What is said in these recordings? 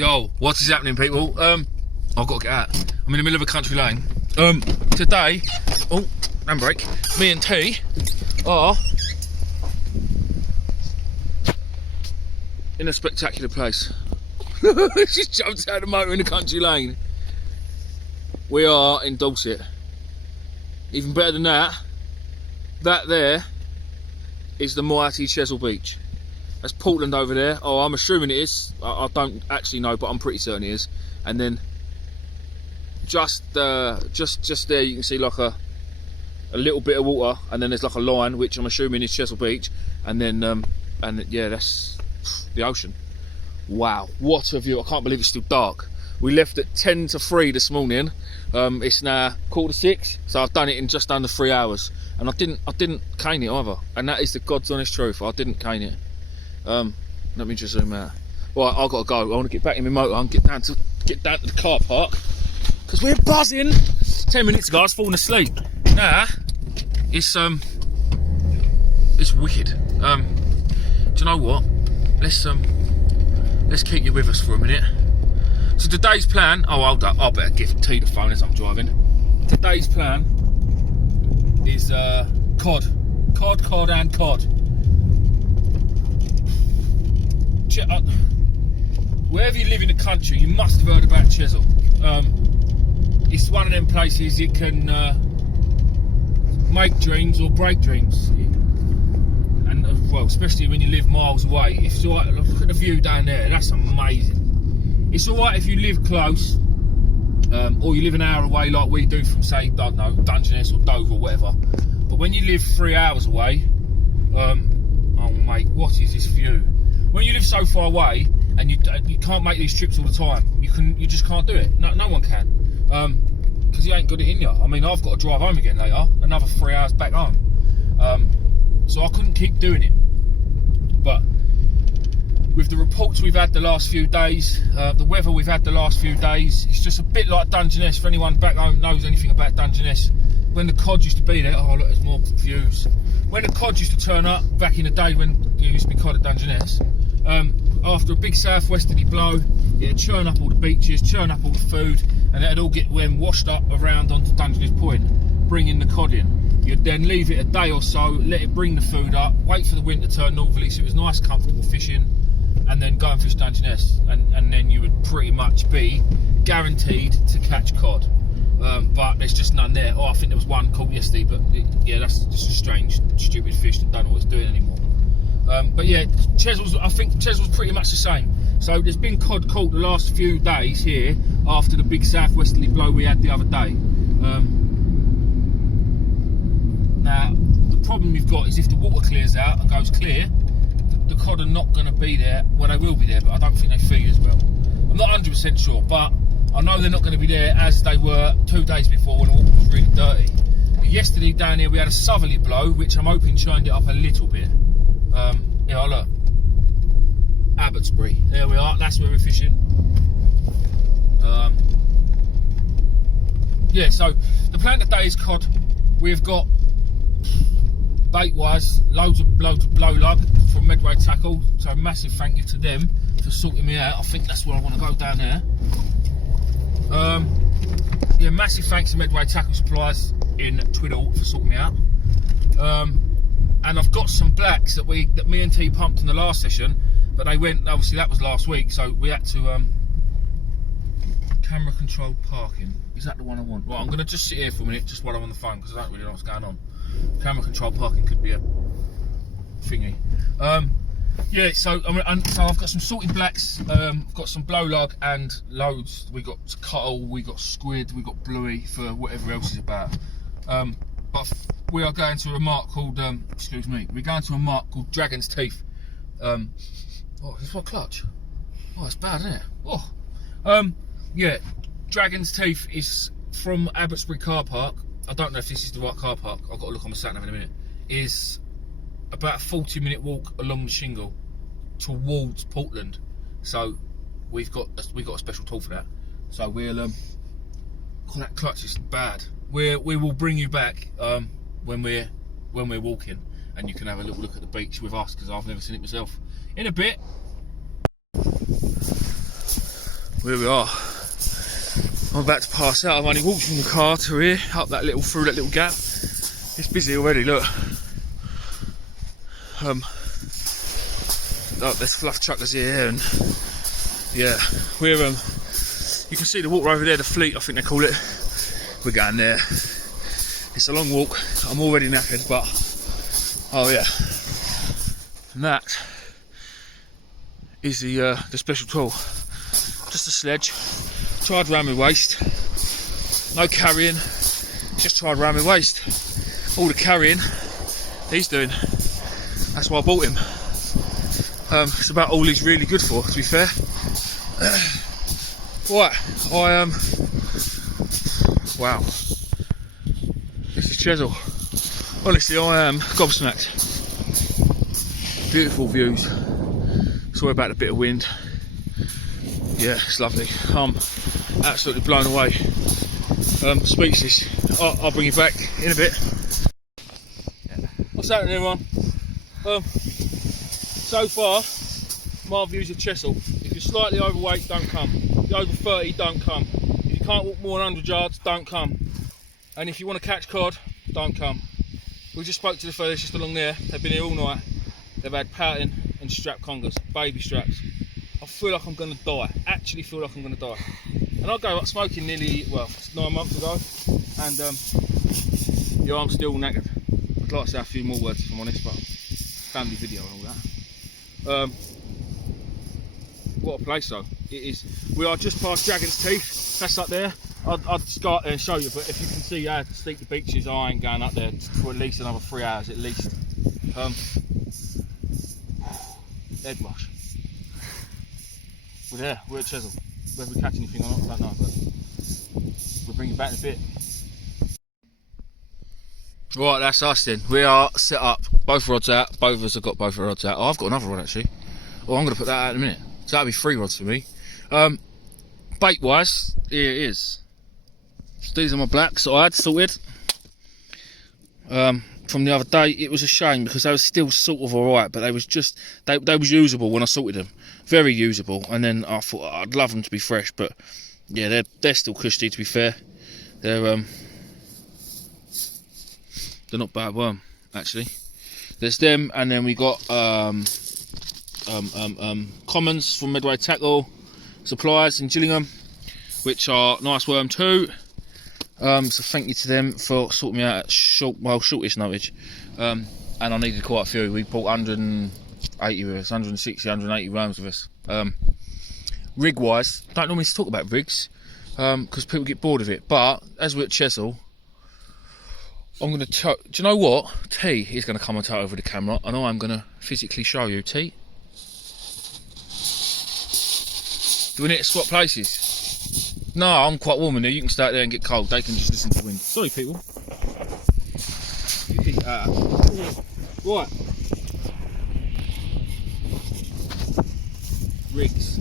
Yo, what is happening, people? I've got to get out. I'm in the middle of a country lane. Today, oh, handbrake. Me and T are in a spectacular place. She jumped out of the motor in the country lane. We are in Dorset. Even better than that, that there is the mighty Chesil Beach. That's Portland over there. Oh, I'm assuming it is. I don't actually know, but I'm pretty certain it is. And then just there you can see like a little bit of water, and then there's like a line which I'm assuming is Chesil Beach, and then and yeah, that's the ocean. Wow, what a view. I can't believe it's still dark. We left at 10 to 3 this morning. It's now 5:45, so I've done it in just under 3 hours, and I didn't cane it either, and that is the God's honest truth. I didn't cane it. Let me just zoom out. Right, I've got to go. I want to get back in my motor and get down to the car park, because we're buzzing. 10 minutes ago I was falling asleep. Now it's wicked. Do you know what? Let's keep you with us for a minute. So today's plan, I better give T the phone as I'm driving. Today's plan is cod and cod. Wherever you live in the country, you must have heard about Chesil. It's one of them places you can make dreams or break dreams. And well, especially when you live miles away. If it's alright, look at the view down there, that's amazing. It's alright if you live close, or you live an hour away like we do from, say, I don't know, Dungeness or Dover or whatever. But when you live 3 hours away, oh mate, what is this view? When you live so far away and you can't make these trips all the time, you just can't do it. No one can, because you ain't got it in you. I mean, I've got to drive home again later, another 3 hours back home. So I couldn't keep doing it. But with the reports we've had the last few days, the weather we've had the last few days, it's just a bit like Dungeness. For anyone back home knows anything about Dungeness, when the cod used to be there, oh look, there's more views. When the cod used to turn up back in the day when there used to be cod at Dungeness, after a big southwesterly blow, it'd churn up all the beaches, churn up all the food, and it'd all get washed up around onto Dungeness Point, bringing the cod in. You'd then leave it a day or so, let it bring the food up, wait for the wind to turn northerly so it was nice comfortable fishing, and then go and fish Dungeness, and then you would pretty much be guaranteed to catch cod. But there's just none there. Oh, I think there was one caught yesterday, but yeah, that's just a strange, stupid fish that don't know what it's doing anymore. But yeah, I think Chesil's pretty much the same. So there's been cod caught the last few days here after the big southwesterly blow we had the other day. Now, the problem we've got is if the water clears out and goes clear, the cod are not going to be there. Well, they will be there, but I don't think they feed as well. I'm not 100% sure, but I know they're not going to be there as they were 2 days before when the water was really dirty. But yesterday down here we had a southerly blow, which I'm hoping churned it up a little bit. Yeah, look, Abbotsbury, there we are, that's where we're fishing. Yeah, so the plan today is cod. We've got, bait wise, loads of blow lug from Medway Tackle, so massive thank you to them for sorting me out. I think that's where I want to go down there. Yeah, massive thanks to Medway Tackle Supplies in Twiddle for sorting me out. And I've got some blacks that me and T pumped in the last session, but they went, obviously that was last week, so we had to camera controlled parking. Is that the one I want? Right, I'm going to just sit here for a minute just while I'm on the phone, because I don't really know what's going on. Camera controlled parking could be a thingy. Yeah, so I've got some salted blacks, I've got some blow lug and loads. We got cuttle, we got squid, we got bluey for whatever else is about. But we are going to a mark called, we're going to a mark called Dragon's Teeth. Oh, this what clutch? Oh, it's bad, isn't it? Oh, yeah, Dragon's Teeth is from Abbotsbury car park. I don't know if this is the right car park. I've got to look on my sat nav in a minute. Is about a 40-minute walk along the shingle towards Portland. So we've got a special tool for that. So we'll that clutch is bad. We will bring you back when we're walking, and you can have a little look at the beach with us, because I've never seen it myself. In a bit. Here we are. I'm about to pass out. I've only walked from the car to here, up that little, through that little gap. It's busy already, look. Look, there's fluff truckers here, and yeah, we're you can see the water over there, the fleet, I think they call it. We're going there. It's a long walk. I'm already knackered, but oh yeah. And that is the special tool. Just a sledge, tried round my waist. No carrying, just tried round my waist. All the carrying he's doing. That's why I bought him. It's about all he's really good for, to be fair. Right, wow. This is Chesil. Honestly, I am gobsmacked. Beautiful views. Sorry about a bit of wind. Yeah, it's lovely. I'm absolutely blown away. Speechless. I'll bring you back in a bit. What's happening, everyone? So far, my views of Chesil. If you're slightly overweight, don't come. If you're over 30, don't come. If you can't walk more than 100 yards, don't come. And if you want to catch cod, don't come. We just spoke to the fellas just along there. They've been here all night. They've had pouting and strap congers, baby straps. I feel like I'm going to die. Actually feel like I'm going to die. And I gave up smoking nearly, well, 9 months ago. And yeah, I'm still knackered. I'd like to say a few more words if I'm honest, but family video and all that. What a place though. It is. We are just past Dragon's Teeth. That's up there. I'd just go out there and show you, but if you can see how steep the beaches are, I ain't going up there for at least another 3 hours at least. Head rush. We're there, we're at Chesil. Whether we catch anything or not, I don't know, but we'll bring you back in a bit. Right, that's us then. We are set up, both rods out, both of us have got both rods out. Oh, I've got another rod actually. Oh, I'm going to put that out in a minute. So that'll be 3 rods for me. Bait wise, here it is. So these are my blacks that I had sorted. From the other day, it was a shame because they were still sort of alright, but they was just, they was usable when I sorted them. Very usable, and then I thought I'd love them to be fresh, but yeah, they're still cushy to be fair. They're not bad worm, actually. There's them, and then we got Commons from Medway Tackle Supplies in Gillingham, which are nice worm too. So thank you to them for sorting me out at shortish notice. And I needed quite a few. We bought 180 with us, 160, 180 worms with us. Rig wise, don't normally talk about rigs because people get bored of it. But as we're at Chesil, I'm going to do you know what? T is going to come and take over the camera, and I'm going to physically show you. T, do we need to swap places? No, I'm quite warm in there. You can stay out there and get cold. They can just listen to the wind. Sorry, people. You keep right. Rigs.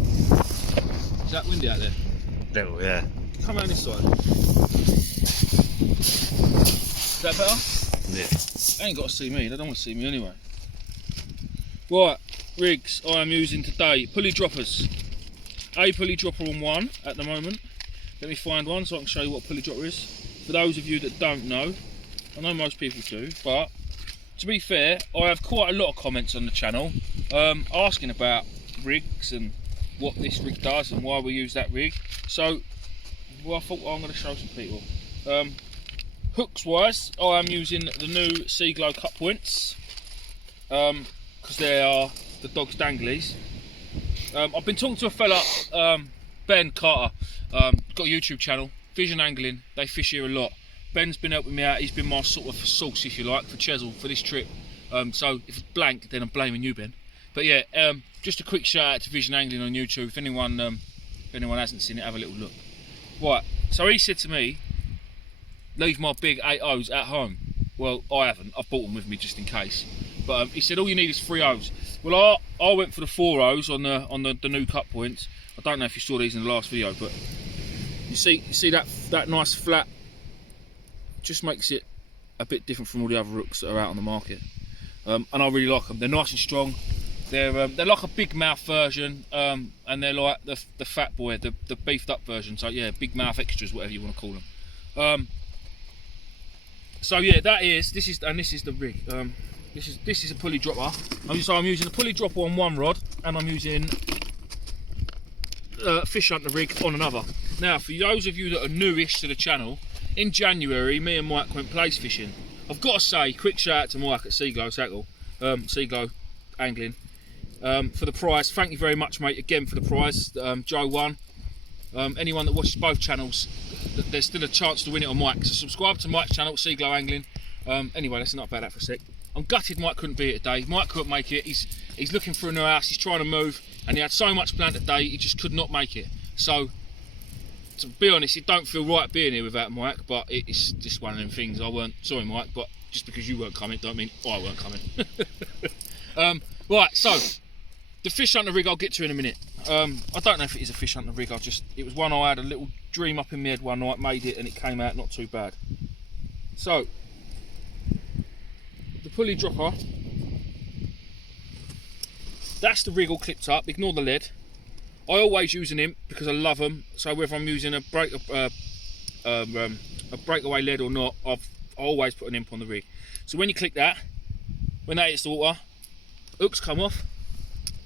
Is that windy out there? Oh, yeah. Come around this side. Is that better? Yeah. They ain't got to see me. They don't want to see me anyway. Right, rigs I am using today. Pulley droppers. A pulley dropper on one at the moment. Let me find one so I can show you what a pulley dropper is. For those of you that don't know, I know most people do, but to be fair, I have quite a lot of comments on the channel asking about rigs and what this rig does and why we use that rig. So well, I thought I'm going to show some people. Hooks wise, I am using the new Seaglow cut points because they are the dog's danglies. I've been talking to a fella, Ben Carter, got a YouTube channel, Vision Angling. They fish here a lot. Ben's been helping me out. He's been my sort of source, if you like, for Chesil for this trip. So if it's blank, then I'm blaming you, Ben. But yeah, just a quick shout out to Vision Angling on YouTube. If anyone hasn't seen it, have a little look. Right, so he said to me, leave my big 8.0s at home. Well, I haven't. I've bought them with me just in case. But he said all you need is 3.0s. Well, I went for the 4.0s on the new cut points. I don't know if you saw these in the last video, but you see that nice flat. Just makes it a bit different from all the other hooks that are out on the market. And I really like them. They're nice and strong. They're like a big mouth version, and they're like the fat boy, the beefed up version. So yeah, big mouth extras, whatever you want to call them. So yeah, this is the rig. This is a pulley dropper. I'm using a pulley dropper on one rod, and I'm using fish hunter rig on another. Now, for those of you that are newish to the channel, in January, me and Mike went place fishing. I've got to say, quick shout out to Mike at Seaglow Tackle, Seaglow Angling, for the prize. Thank you very much, mate, again for the prize. Joe won. Anyone that watches both channels, there's still a chance to win it on Mike. So subscribe to Mike's channel, Seaglow Angling. Anyway, let's not about that for a sec. I'm gutted Mike couldn't be here today. Mike couldn't make it. He's looking for a new house. He's trying to move, and he had so much planned today, he just could not make it. So, to be honest, it don't feel right being here without Mike, but it's just one of them things. I weren't sorry, Mike, but just because you weren't coming, don't mean I weren't coming. Right, so the fish hunter rig I'll get to in a minute. I don't know if it is a fish hunter rig. It was one I had a little dream up in my head one night, made it, and it came out not too bad. So the pulley dropper, that's the rig all clipped up. Ignore the lead. I always use an imp because I love them. So whether I'm using a breakaway lead or not, I always put an imp on the rig. So when you click that, when that hits the water, hooks come off.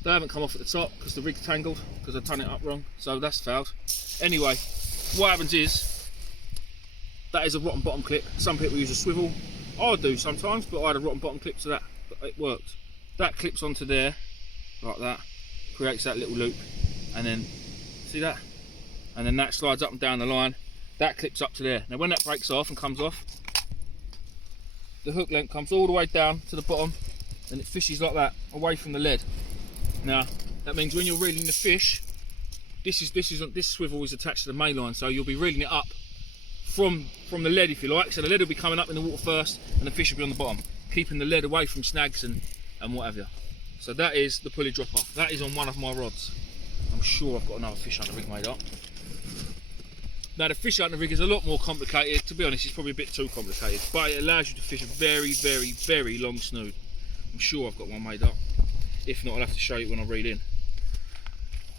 They haven't come off at the top because the rig's tangled because I've done it up wrong. So that's failed. Anyway, what happens is that is a rotten bottom clip. Some people use a swivel. I do sometimes, but I had a rotten bottom clip, so that it worked. That clips onto there like that, creates that little loop, and then see that, and then that slides up and down the line. That clips up to there. Now when that breaks off and comes off, the hook length comes all the way down to the bottom, and it fishes like that away from the lead. Now that means when you're reeling the fish, this swivel is attached to the main line, so you'll be reeling it up from the lead, if you like. So the lead will be coming up in the water first, and the fish will be on the bottom, keeping the lead away from snags and what have you. So that is the pulley dropper. That is on one of my rods. I'm sure I've got another fish hunter rig made up. Now the fish hunter rig is a lot more complicated. To be honest, it's probably a bit too complicated, but it allows you to fish a very, very, very long snood. I'm sure I've got one made up. If not, I'll have to show you when I reel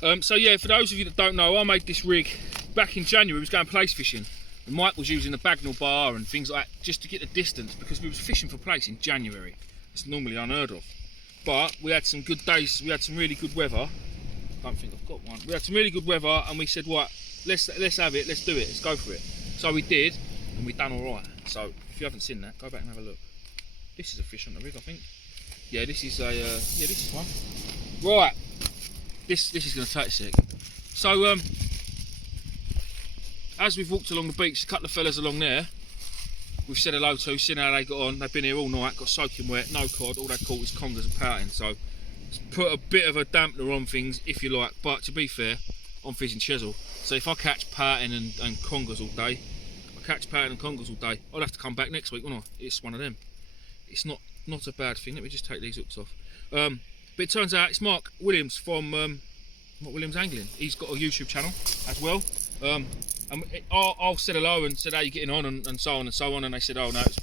in. So yeah, for those of you that don't know, I made this rig back in January. We was going place fishing, and Mike was using the Bagnall bar and things like that just to get the distance, because we was fishing for place in January. It's normally unheard of. But we had some good days, we had some really good weather. I don't think I've got one. We had some really good weather, and we said, right, let's have it, let's do it, let's go for it. So we did, and we done alright. So if you haven't seen that, go back and have a look. This is a fish on the rig, I think. Yeah, this is this is one. Right, this is going to take a sec. So as we've walked along the beach, a couple of fellas along there, we've said hello to, seen how they got on. They've been here all night, got soaking wet, no cod. All they caught was congers and pouting. So it's put a bit of a dampener on things, if you like. But to be fair, I'm fishing Chesil, so if I catch pouting and congers all day, I'll have to come back next week, won't I? It's one of them. It's not a bad thing. Let me just take these hooks off. But it turns out it's Mark Williams from Mark Williams Angling. He's got a YouTube channel as well. And I said hello and said how you getting on and so on and so on, and they said, oh no, it's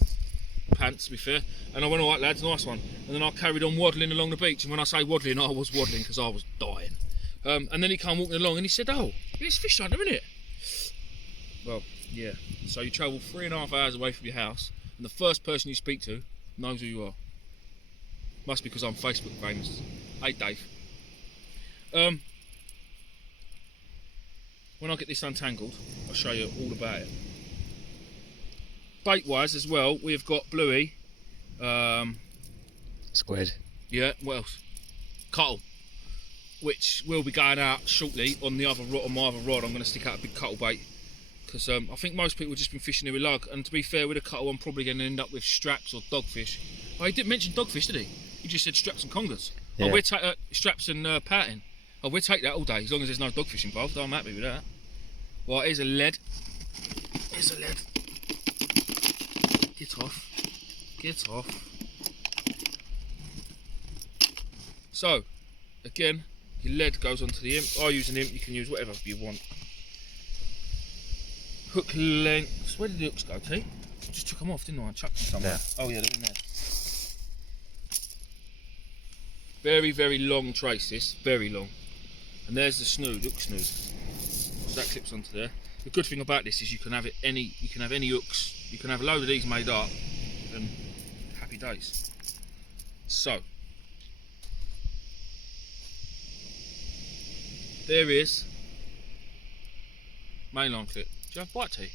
pants, to be fair. And I went, alright lads, nice one. And then I carried on waddling along the beach, and when I say waddling, I was waddling because I was dying. And then he came walking along and he said, oh, it's fish hunter, isn't it? Well, yeah. So you travel 3.5 hours away from your house, and the first person you speak to knows who you are. Must be because I'm Facebook famous. Hey Dave. When I get this untangled, I'll show you all about it. Bait wise as well, we've got bluey. Squid. Yeah, what else? Cuttle, which will be going out shortly on the other rod, on my other rod. I'm going to stick out a big cuttle bait because I think most people have just been fishing here with lug, and to be fair, with a cuttle I'm probably going to end up with straps or dogfish. Oh, he didn't mention dogfish, did he? He just said straps and congers. Yeah. Oh, we'll take straps and pouting. Oh, we'll take that all day as long as there's no dogfish involved. I'm happy with that. Right, here's a lead. Here's a lead. Get off. Get off. So, again, your lead goes onto the imp. I use an imp, you can use whatever you want. Hook lengths. Where did the hooks go, T? Just took them off, didn't I? I chucked them somewhere. Yeah. Oh yeah, they're in there. Very, very long trace, this, very long. And there's the snood, hook snood. So that clips onto there. The good thing about this is you can have any hooks. You can have a load of these made up, and happy days. So there is mainline clip. Do you have white tea?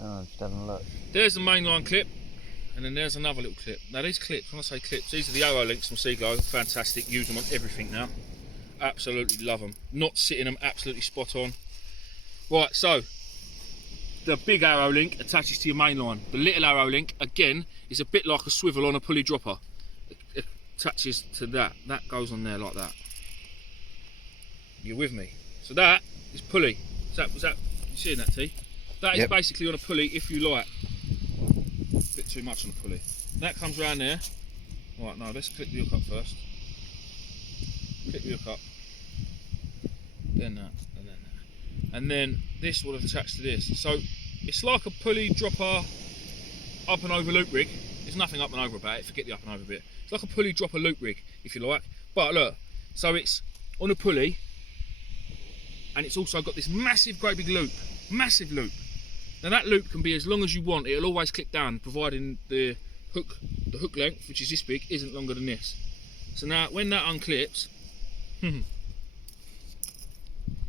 Oh, just having a look. There's the mainline clip, and then there's another little clip. Now these clips, when I say clips, these are the Arrow links from Seaglow. Fantastic, use them on everything now. Absolutely love them. Not sitting them, absolutely spot on. Right, so the big Arrow link attaches to your main line. The little Arrow link, again, is a bit like a swivel on a pulley dropper. It attaches to that. That goes on there like that. You're with me? So that is pulley. Was that you seeing that, T? That is basically on a pulley if you like. A bit too much on a pulley. That comes round there. Right, now let's clip the hook up first. Clip the hook up. Then that, and then that. And then this will attach to this. So it's like a pulley dropper up and over loop rig. There's nothing up and over about it, forget the up and over bit. It's like a pulley dropper loop rig, if you like. But look, so it's on a pulley, and it's also got this massive, great big loop. Massive loop. Now that loop can be as long as you want. It'll always click down, providing the hook length, which is this big, isn't longer than this. So now when that unclips,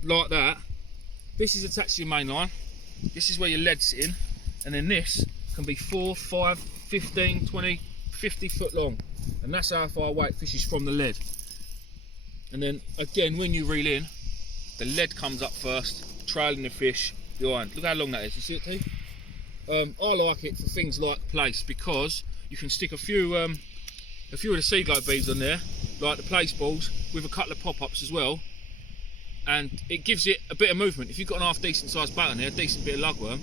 like that, this is attached to your main line. This is where your lead's sitting, and then this can be 4, 5, 15, 20, 50 foot long, and that's how far away it fishes from the lead. And then again, when you reel in, the lead comes up first, trailing the fish behind. Look how long that is. You see it, T? I like it for things like place, because you can stick a few of the Seaglow beads on there, like the place balls, with a couple of pop-ups as well, and it gives it a bit of movement. If you've got an half decent sized bait on there, a decent bit of lugworm,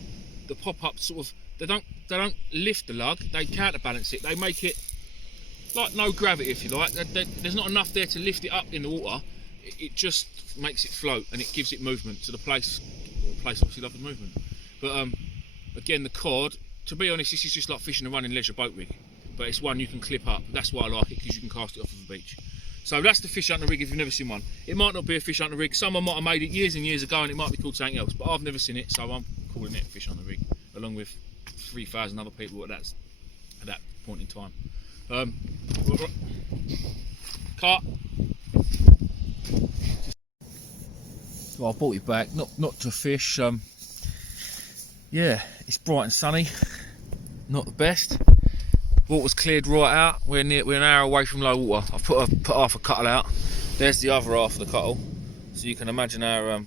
the pop-ups sort of, they don't lift the lug, they counterbalance it. They make it like no gravity, if you like. There's not enough there to lift it up in the water. It just makes it float, and it gives it movement. So the place obviously loves the movement. But again, the cod, to be honest, this is just like fishing a running leisure boat rig, but it's one you can clip up. That's why I like it, because you can cast it off of the beach. So that's the fish hunting rig if you've never seen one. It might not be a fish hunting rig. Someone might have made it years and years ago, and it might be called something else, but I've never seen it, so I'm calling it a fish hunting rig, along with 3,000 other people at that point in time. Cut. Well, I brought it back, not to fish. Yeah, it's bright and sunny. Not the best. Water's cleared right out. We're an hour away from low water. I've put half a cuttle out. There's the other half of the cuttle, so you can imagine how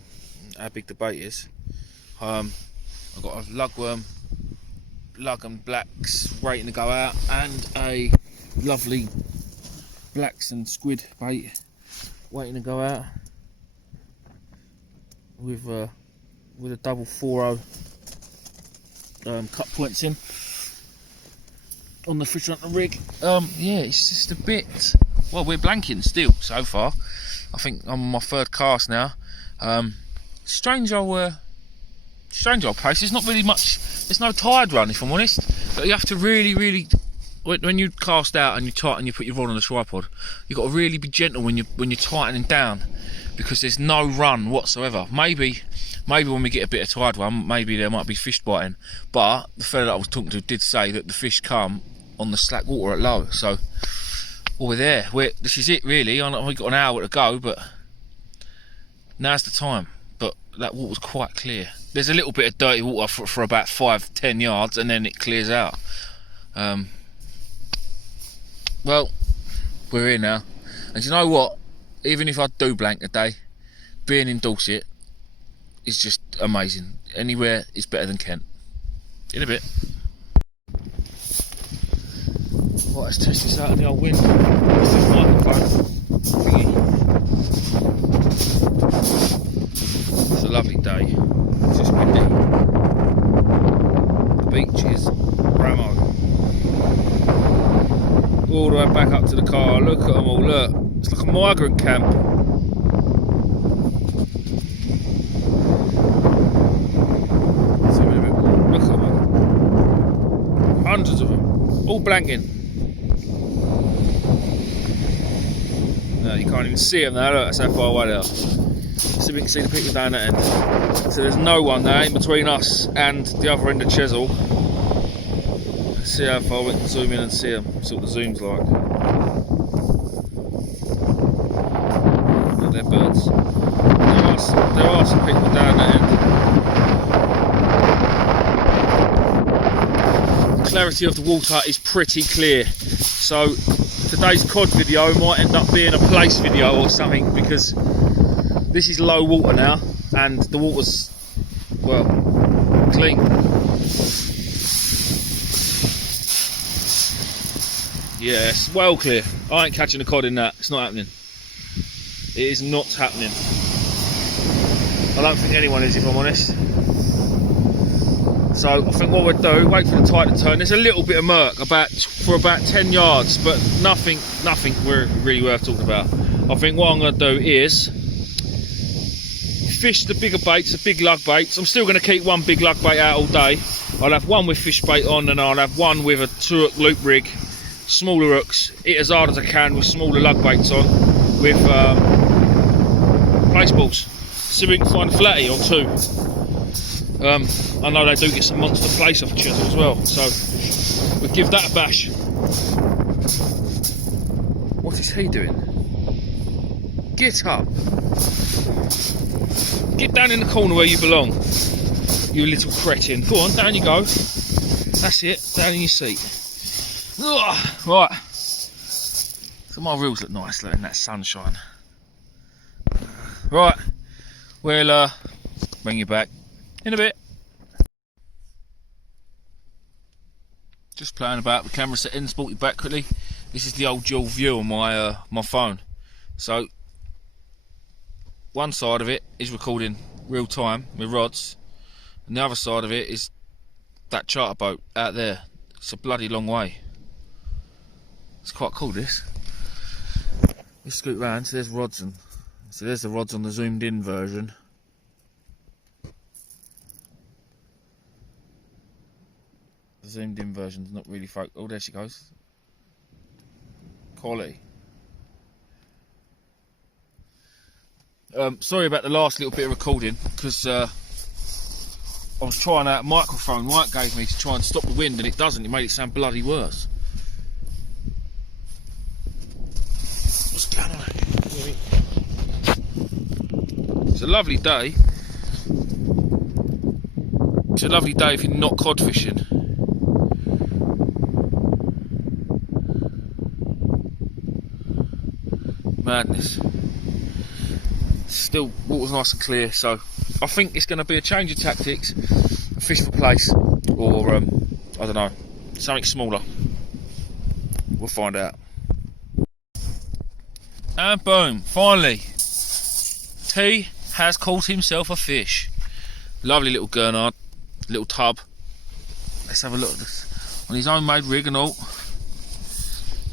big the bait is. I've got a lugworm, lug and blacks waiting to go out, and a lovely blacks and squid bait waiting to go out with a double 4-0 cut points in on the fish hunting rig. Yeah, it's just a bit, well, we're blanking still so far. I think I'm on my third cast now. Strange old place. There's not really much, there's no tide run, if I'm honest, but you have to really, when you cast out and you tighten, you put your rod on the tripod, you've got to really be gentle when you're tightening down, because there's no run whatsoever. Maybe when we get a bit of tide run, maybe there might be fish biting, but the fella that I was talking to did say that the fish come on the slack water at low. So, well, we're there. This is it really. We've got an hour to go, but now's the time. But that water's quite clear. There's a little bit of dirty water for about 5-10 yards, and then it clears out. Well, we're here now, and you know what? Even if I do blank a day, being in Dorset is just amazing. Anywhere is better than Kent. In a bit. Right, let's test this out in the old wind. This is microphone thingy. It's a lovely day. It's just windy. The beach is Ramo. All the way back up to the car. Look at them all. Look, it's like a migrant camp. Look at them. Hundreds of them. All blanking. No, you can't even see them now, look, that's how far away they are. So we can see the people down that end. So there's no one there in between us and the other end of Chesil. Let's see how far we can zoom in and see them, see what the zoom's like. Look, they're birds. There are some people down that end. The clarity of the water is pretty clear. So today's cod video might end up being a place video or something, because this is low water now and the water's, well, clean. Yeah, it's well clear. I ain't catching a cod in that. It's not happening. It is not happening. I don't think anyone is, if I'm honest. So I think what we'll do, wait for the tide to turn. There's a little bit of murk for about 10 yards, but nothing really worth talking about. I think what I'm going to do is fish the bigger baits, the big lug baits. I'm still going to keep one big lug bait out all day. I'll have one with fish bait on, and I'll have one with a 2-hook loop rig, smaller hooks, hit as hard as I can with smaller lug baits on, with place balls, so we can find a flatty or two. I know they do get some monster place off Chesil as well, so we'll give that a bash. What is he doing? Get up! Get down in the corner where you belong, you little cretin. Go on, down you go. That's it, down in your seat. Ugh. Right. So my reels look nice, look, in that sunshine. Right, we'll bring you back in a bit. Just playing about with camera settings, brought you back quickly. This is the old dual view on my my phone. So one side of it is recording real time with rods, and the other side of it is that charter boat out there. It's a bloody long way. It's quite cool, this. You scoot round, so there's rods, and so there's the rods on the zoomed in version. The zoomed in version's not really focused. Oh, there she goes. Quality. Sorry about the last little bit of recording, because I was trying out a microphone Mike gave me to try and stop the wind, and it doesn't. It made it sound bloody worse. What's going on? It's a lovely day. It's a lovely day if you're not cod fishing. Madness. Still, water's nice and clear, so I think it's going to be a change of tactics. A fish for place, or I don't know, something smaller. We'll find out. And boom, finally, T has caught himself a fish. Lovely little gurnard, little tub. Let's have a look at this on his own made rig and all.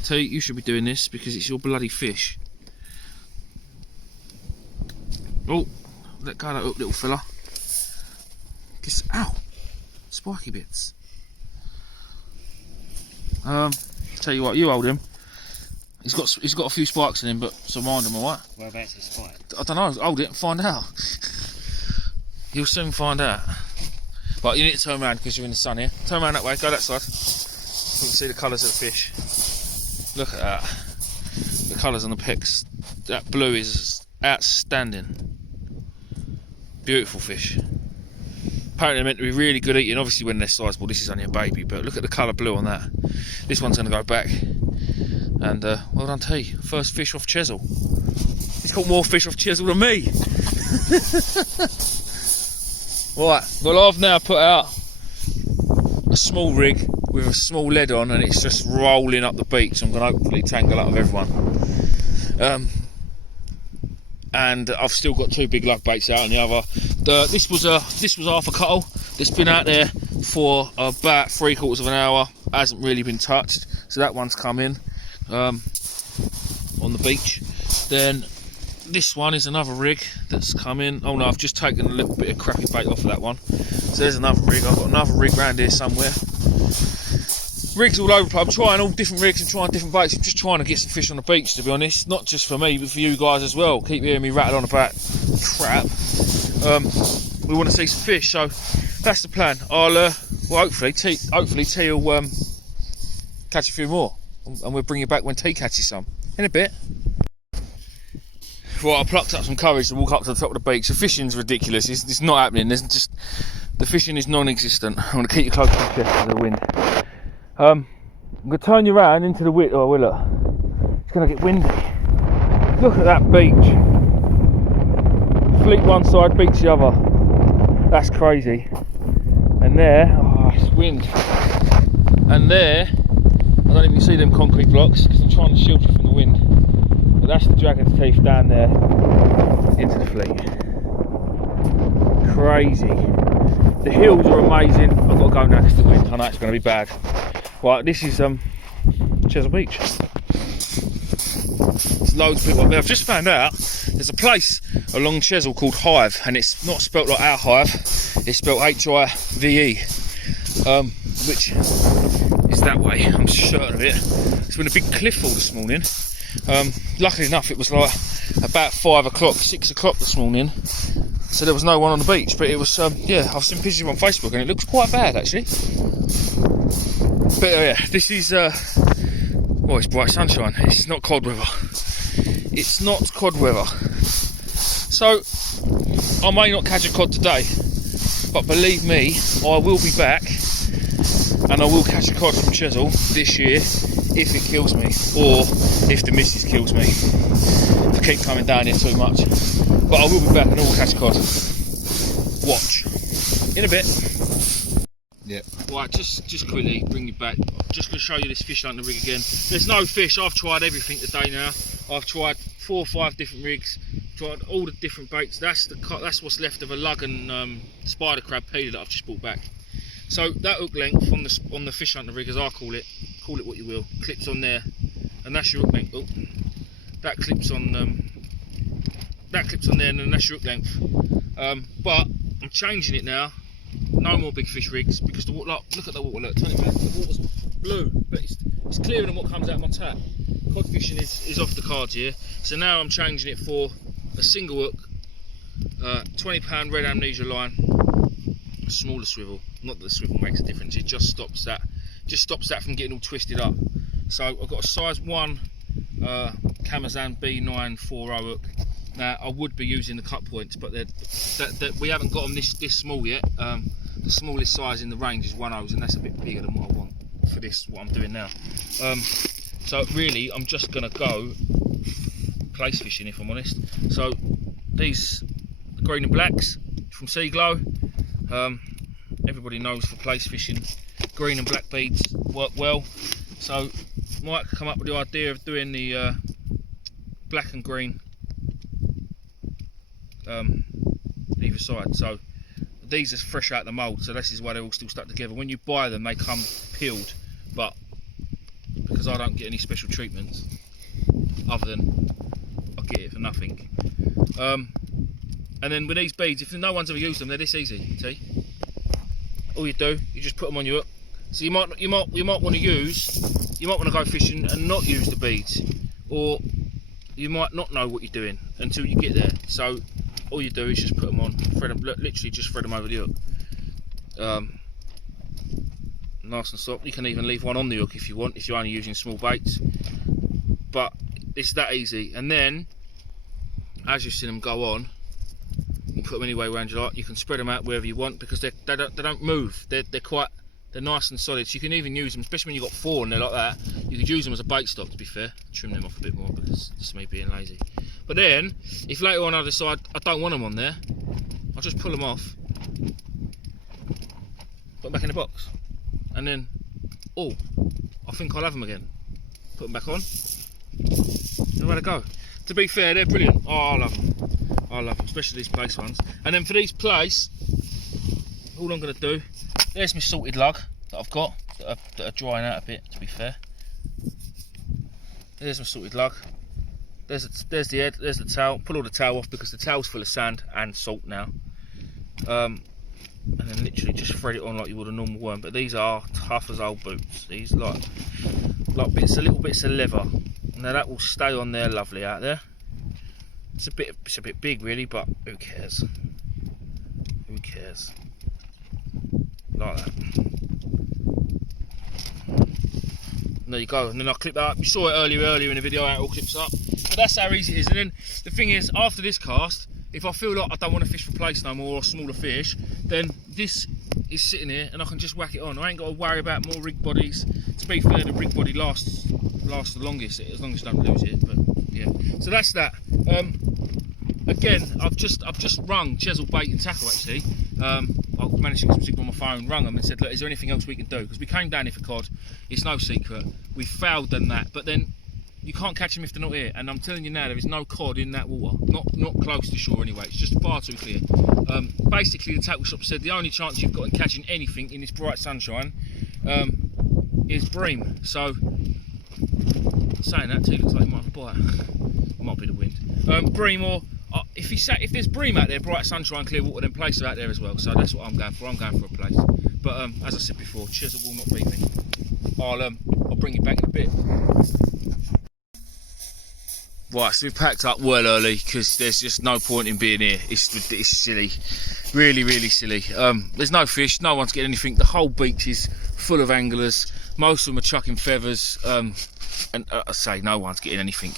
T, you should be doing this because it's your bloody fish. Oh, let go of that hook, little fella. Ow, spiky bits. Tell you what, you hold him. He's got a few spikes in him, but so mind him, alright? Whereabouts is spike? I don't know. Hold it and find out. You'll soon find out. But you need to turn around because you're in the sun here. Turn around that way. Go that side. So you can see the colours of the fish. Look at that. The colours on the picks. That blue is outstanding. Beautiful fish. Apparently they're meant to be really good eating, obviously when they're sizable. This is only a baby, but look at the colour blue on that. This one's going to go back. And well done T, first fish off Chesil. He's caught more fish off Chesil than me. Right, well I've now put out a small rig with a small lead on, and it's just rolling up the beach. I'm going to hopefully tangle up with everyone. And I've still got two big lug baits out on the other. This was half a cuttle. It's been out there for about 3/4 of an hour. Hasn't really been touched, so that one's come in on the beach. Then this one is another rig that's come in. Oh no, I've just taken a little bit of crappy bait off of that one. So there's another rig. I've got another rig round here somewhere. rigs all over the place. I'm trying all different rigs and trying different baits. I'm just trying to get some fish on the beach, to be honest. Not just for me, but for you guys as well. Keep hearing me rattle on about crap. We want to see some fish, so that's the plan. I'll, well, hopefully T will catch a few more, and we'll bring you back when T catches some in a bit. Right, I plucked up some courage to walk up to the top of the beach. The fishing's ridiculous. It's not happening. There's just, the fishing is non-existent. I'm going to keep you close to the chest of the wind. I'm going to turn you around into the wind. Oh, well, look. It's going to get windy. Look at that beach. Fleet one side, beach the other. That's crazy. And there, oh, it's wind. And there, I don't even see them concrete blocks because I'm trying to shield you from the wind. But that's the Dragon's Teeth down there into the fleet. Crazy. The hills are amazing. I've got to go now because the wind. I know it's going to be bad. Right, this is Chesil Beach. There's loads of people up there. I've just found out there's a place along Chesil called Hive, and it's not spelt like our Hive. It's spelt H-I-V-E, which is that way. I'm certain of it. It's been a big cliff fall this morning. Luckily enough, it was like about 5 o'clock, 6 o'clock this morning, so there was no one on the beach. But it was, yeah, I've seen pictures on Facebook, and it looks quite bad actually. But yeah, this is, well, it's bright sunshine. It's not cod weather. It's not cod weather. So I may not catch a cod today, but believe me, I will be back, and I will catch a cod from Chesil this year if it kills me, or if the missus kills me. If I keep coming down here too much. But I will be back and I will catch a cod. Watch. In a bit. Yeah. Right, just quickly bring you back. Just going to show you this fish hunting rig again. There's no fish. I've tried everything today now. I've tried 4 or 5 different rigs. Tried all the different baits. That's what's left of a lug and spider crab peeler that I've just brought back. So that hook length on the fish hunting rig, as I call it what you will, clips on there, and that's your hook length. Oh, that clips on there, and then that's your hook length. But I'm changing it now. No more big fish rigs because the water. Look at the water. Look, turn it back. The water's blue, but it's clearer than what comes out of my tap. Cod fishing is off the cards here. So now I'm changing it for a single hook, 20 pound red amnesia line, a smaller swivel. Not that the swivel makes a difference. It just stops that. From getting all twisted up. So I've got a size 1 Kamazan B9 4.0 hook. Now I would be using the cut points, but we haven't got them this small yet. The smallest size in the range is 1.0s, and that's a bit bigger than what I want for this. What I'm doing now. So really, I'm just gonna go place fishing, if I'm honest. So these green and blacks from Sea Glow. Everybody knows for place fishing, green and black beads work well. So Mike come up with the idea of doing the black and green either side. So these are fresh out the mould, so this is why they're all still stuck together. When you buy them, they come peeled, but because I don't get any special treatments other than I get it for nothing. And then with these beads, if no one's ever used them, they're this easy. See, all you do, you just put them on your hook. So you might want to go fishing and not use the beads, or you might not know what you're doing until you get there. So all you do is just put them on, thread them, literally just thread them over the hook. Nice and soft. You can even leave one on the hook if you want, if you're only using small baits. But it's that easy. And then, as you see them go on, you can put them any way around you like. You can spread them out wherever you want because they don't move. They're nice and solid. So you can even use them, especially when you've got 4 and they're like that. You could use them as a bait stock, to be fair. Trim them off a bit more because it's me being lazy. But then, if later on I decide I don't want them on there, I'll just pull them off, put them back in the box, and then, oh, I think I'll have them again. Put them back on. Nowhere to go. To be fair, they're brilliant. Oh, I love them. I love them, especially these place ones. And then for these place, all I'm going to do, there's my salted lug that I've got, that are drying out a bit, to be fair. There's my salted lug. There's the head, there's the tail. Pull all the tail off because the tail's full of sand and salt now. and then literally just thread it on like you would a normal worm. But these are tough as old boots. These like little bits of leather. Now that will stay on there lovely out there. It's a bit big really, but who cares? Who cares? Like that. And there you go. And then I'll clip that up. You saw it earlier in the video how it all clips up. But that's how easy it is. And then the thing is, after this cast, if I feel like I don't want to fish for place no more or smaller fish, then this is sitting here and I can just whack it on. I ain't got to worry about more rig bodies. To be fair, the rig body lasts the longest, as long as you don't lose it. But yeah, so that's that. Again, I've just rung Chesil Bait and Tackle actually. I managed to get some signal on my phone, rung them and said, look, is there anything else we can do? Because we came down here for cod, it's no secret. We failed on that, but then you can't catch them if they're not here. And I'm telling you now, there is no cod in that water, not close to shore anyway. It's just far too clear. Basically, the tackle shop said the only chance you've got in catching anything in this bright sunshine is bream. So, saying that, too, looks like he might have a bite. It might be the wind. Bream or if there's bream out there, bright sunshine, clear water, then place are out there as well. So that's what I'm going for. I'm going for a place. But as I said before, Chesil will not beat me. I'll bring you back in a bit. Right, so we packed up well early because there's just no point in being here. It's silly, really silly. There's no fish, no one's getting anything. The whole beach is full of anglers. Most of them are chucking feathers, and I say no one's getting anything.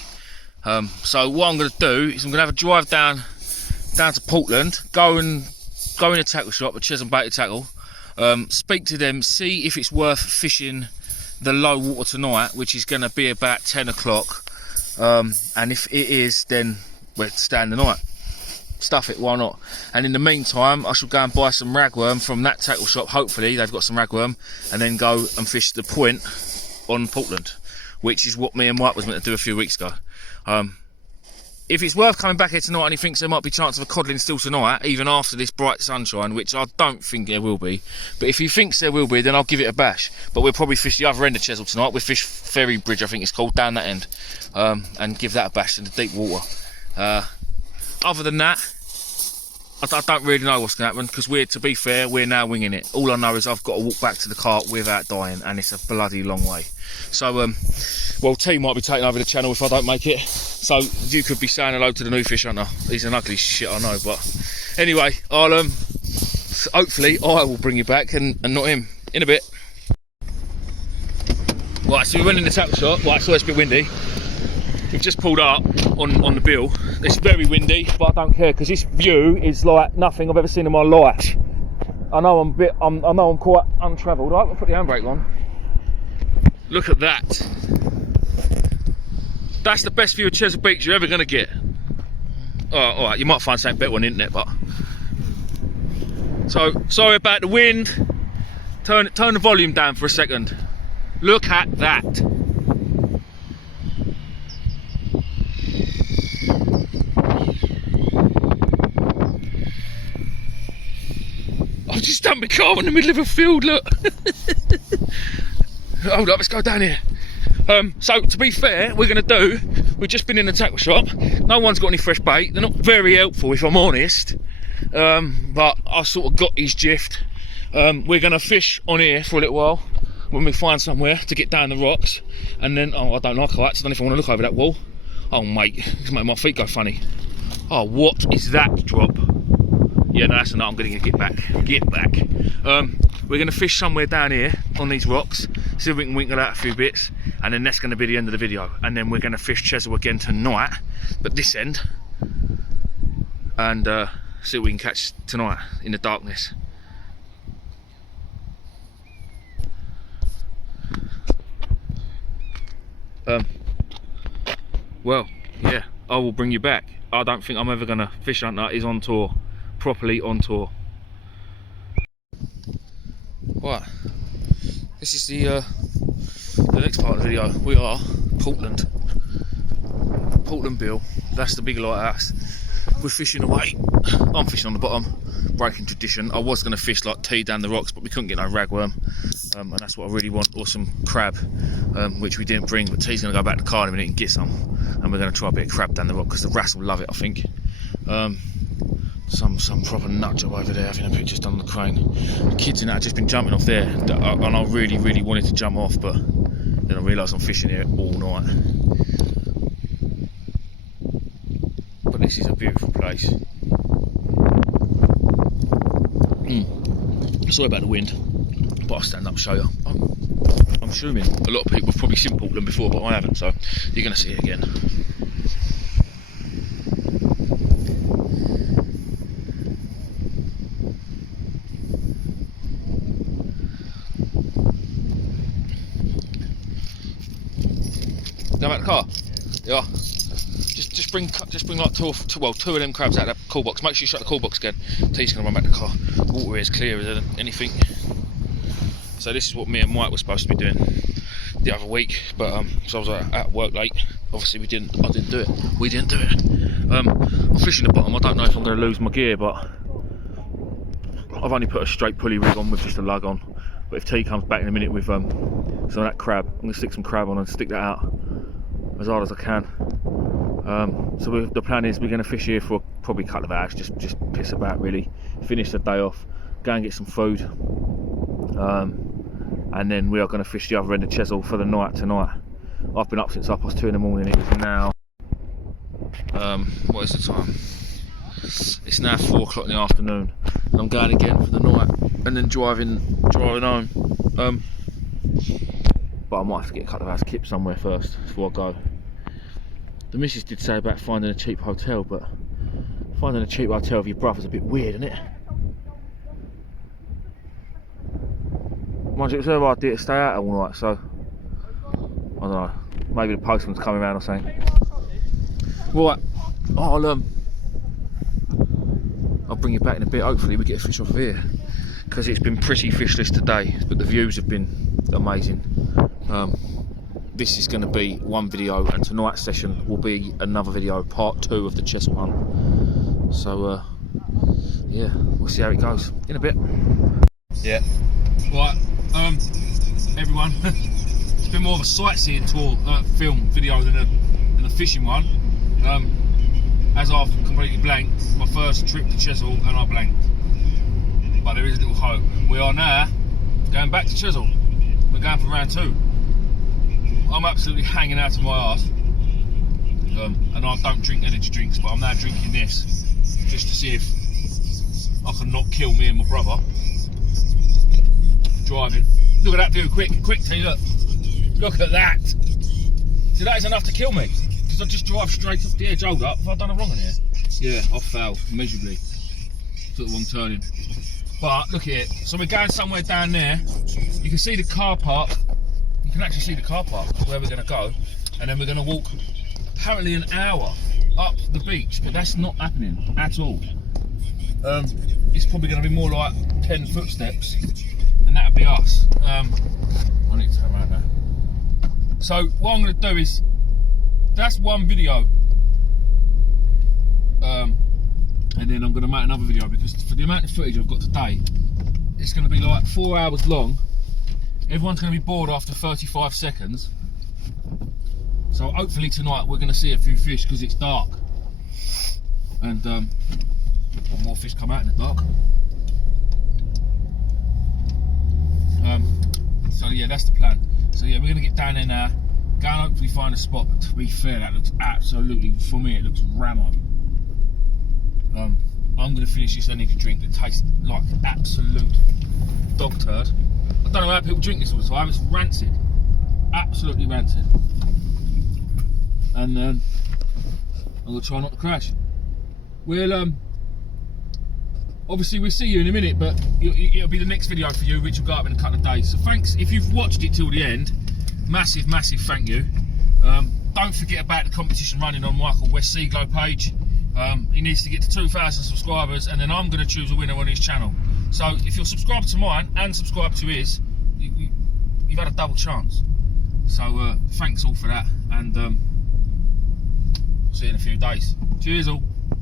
So what I'm going to do is I'm going to have a drive down to Portland, go in a tackle shop at Chesil Bait Tackle, speak to them, see if it's worth fishing the low water tonight, which is going to be about 10 o'clock. And if it is, then we'll stand the night. Stuff it, why not? And in the meantime, I shall go and buy some ragworm from that tackle shop. Hopefully they've got some ragworm, and then go and fish the point on Portland, which is what me and Mike was meant to do a few weeks ago. If it's worth coming back here tonight and he thinks there might be a chance of a codling still tonight, even after this bright sunshine, which I don't think there will be, but if he thinks there will be, then I'll give it a bash. But we'll probably fish the other end of Chesil tonight. We'll fish Ferry Bridge, I think it's called, down that end, and give that a bash in the deep water. Other than that, I don't really know what's going to happen, because to be fair, we're now winging it. All I know is I've got to walk back to the cart without dying, and it's a bloody long way. So, well, T might be taking over the channel if I don't make it. So you could be saying hello to the new fish hunter. He's an ugly shit, I know, but anyway, I'll hopefully I will bring you back and not him in a bit. Right, so we went in the tackle shop. Right, so it's a bit windy. We've just pulled up on the bill. It's very windy, but I don't care, because this view is like nothing I've ever seen in my life. I know I'm quite untravelled. Right, I'll put the handbrake on. Look at that. That's the best view of Chesil Beach you're ever going to get. Oh, alright, you might find something better on the internet, but... So, sorry about the wind. Turn the volume down for a second. Look at that. I've just dumped my car in the middle of a field, look. Hold up, let's go down here. So to be fair, we've just been in the tackle shop. No one's got any fresh bait. They're not very helpful, if I'm honest. But I sort of got his gift. We're going to fish on here for a little while when we find somewhere to get down the rocks. And then, I don't like heights. I don't know if I want to look over that wall. Oh mate, it's making my feet go funny. Oh, what is that drop? Yeah, no, that's enough. I'm going to get back. We're going to fish somewhere down here on these rocks, see if we can winkle out a few bits, and then that's going to be the end of the video. And then we're going to fish Chesil again tonight, but this end, and see what we can catch tonight in the darkness. Well, yeah, I will bring you back. I don't think I'm ever going to fish hunt that is on tour. Properly on tour. Right, this is the next part of the video. We are Portland Bill. That's the big lighthouse. We're fishing away. I'm fishing on the bottom, breaking tradition. I was going to fish like T down the rocks, but we couldn't get no ragworm, and that's what I really want, or some crab, which we didn't bring. But T's going to go back to the car in a minute and get some, and we're going to try a bit of crab down the rock because the wrasse will love it, I think. some proper nut job over there having a pictures done on the crane. The kids in that have just been jumping off there, and I really wanted to jump off, but then I realised I'm fishing here all night. But this is a beautiful place. Sorry about the wind, but I'll stand up and show you. I'm assuming a lot of people have probably seen Portland before, but I haven't, so you're going to see it again. Go back to the car. Yeah. Just bring like two of them crabs out of that cool box. Make sure you shut the cool box again. T's gonna run back to the car. Water is clear as anything. So this is what me and Mike were supposed to be doing the other week, but so I was at work late. Obviously I didn't do it. We didn't do it. I'm fishing the bottom. I don't know if I'm gonna lose my gear, but I've only put a straight pulley rig on with just a lug on. But if T comes back in a minute with some of that crab, I'm gonna stick some crab on and stick that out as hard as I can. So the plan is we're going to fish here for probably a couple of hours, just piss about really, finish the day off, go and get some food, and then we are going to fish the other end of Chesil for the night tonight. I've been up since 2:30 in the morning. It is now, what is the time? It's now 4 o'clock in the afternoon, and I'm going again for the night, and then driving home. But I might have to get a couple of hours kip somewhere first before I go. The missus did say about finding a cheap hotel, but finding a cheap hotel with your brother's a bit weird, isn't it? Mind you, it was her idea to stay out all night, so I don't know. Maybe the postman's coming around or something. Right, I'll bring you back in a bit. Hopefully we get a fish off of here, because it's been pretty fishless today, but the views have been amazing. This is going to be one video, and tonight's session will be another video, part 2 of the Chesil hunt. So yeah, we'll see how it goes in a bit. Yeah. Right, everyone, it's been more of a sightseeing tour, film video than a fishing one. As I've completely blanked my first trip to Chesil, and I blanked. But there is a little hope. We are now going back to Chesil. We're going for round 2. I'm absolutely hanging out of my arse, and I don't drink energy drinks, but I'm now drinking this just to see if I can not kill me and my brother driving. Look at that view, quick T, look at that. See, that is enough to kill me, because I just drive straight up the edge. Hold up, have I done it wrong in here? Yeah, I failed miserably, took the wrong turning. But look at it, so we're going somewhere down there. You can see the car park. You can actually see the car park where we're going to go, and then we're going to walk apparently an hour up the beach, but that's not happening at all. It's probably going to be more like 10 footsteps, and that'll be us. I need to turn around now. So what I'm going to do is, that's one video, and then I'm going to make another video, because for the amount of footage I've got today, it's going to be like 4 hours long. Everyone's going to be bored after 35 seconds. So hopefully tonight we're going to see a few fish, because it's dark. And more fish come out in the dark. So yeah, that's the plan. So yeah, we're going to get down there now, go and hopefully find a spot. But to be fair, that looks absolutely, for me it looks ramo. I'm going to finish this energy drink that tastes like absolute dog turd. I don't know how people drink this all the time. It's rancid, absolutely rancid. And I'm gonna try not to crash. We'll obviously we'll see you in a minute, but it'll be the next video for you, which will go up in a couple of days. So thanks if you've watched it till the end. Massive thank you. Don't forget about the competition running on Michael West Seaglow page. He needs to get to 2,000 subscribers, and then I'm going to choose a winner on his channel. So if you're subscribed to mine and subscribed to his, you've had a double chance. So thanks all for that, and see you in a few days. Cheers all.